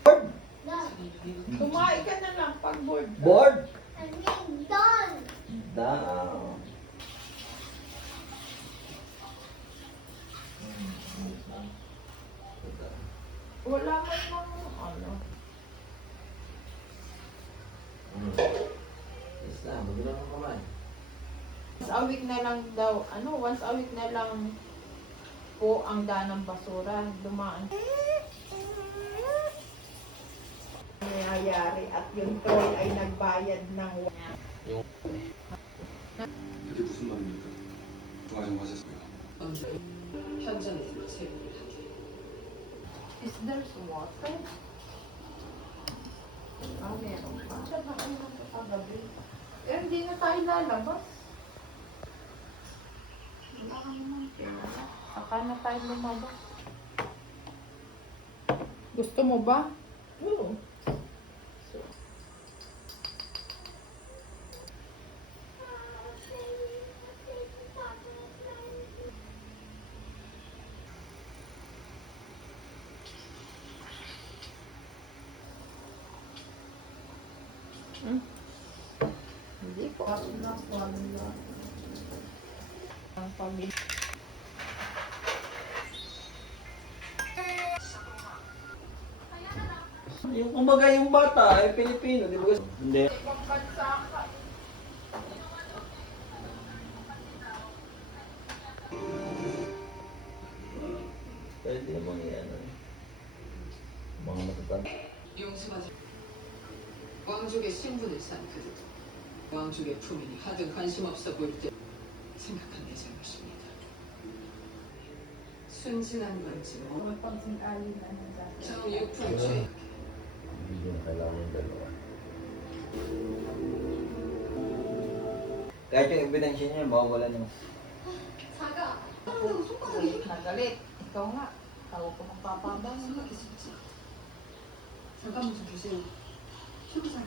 Board? Kumain ka na lang pag board. Board? Done. Down. Wala man lang ano. Yes na, magulong ang kamay. Once a week na lang daw, once a week na lang po ang daan ng basura. Dumaan. Nangyayari at yung toy ay nagbayad ng 그게 무슨 말입니까? 누가 좀 하셨어요? 현장에서 세금을 하게. Is there some water? Meron pa. Siya ba ang nakakagabi? Hindi na tayo lalabas. Wala ka naman pera. Saka na tayo lumabas. Gusto mo ba? Oo. Hindi ko. Ang pamilya. Yung kumbaga yung bata ay Pilipino, di ba? Hindi. Ibang bansa ka. Pwede namang yan. Mga matatanda. 용서하지. 왕족의 신분을 산 그들. 왕족의 품이니 하등 관심 없어 보일 때 생각한 내 잘못입니다. 순진한 건지 뭐. 정육품 죄. Hindi nyo kailangan yung dalawa. Kahit yung ebidensya niya, mawawalan yung... 사과. Nagalit. Ikaw nga. Tawag ko magpapabang. 생각했었지. 잠깐만 좀 계세요. 최부장.